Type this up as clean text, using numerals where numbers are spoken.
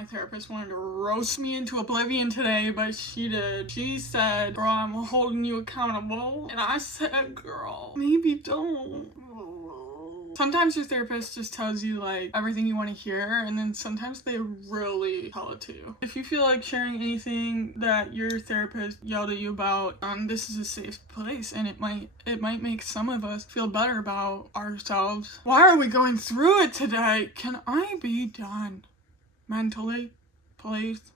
my therapist wanted to roast me into oblivion today, but she did. She said, girl, I'm holding you accountable. And I said, girl, maybe don't. Sometimes your therapist just tells you like everything you want to hear, and then sometimes they really tell it to you. If you feel like sharing anything that your therapist yelled at you about, this is a safe place, and it might make some of us feel better about ourselves. Why are we going through it today? Can I be done mentally, please?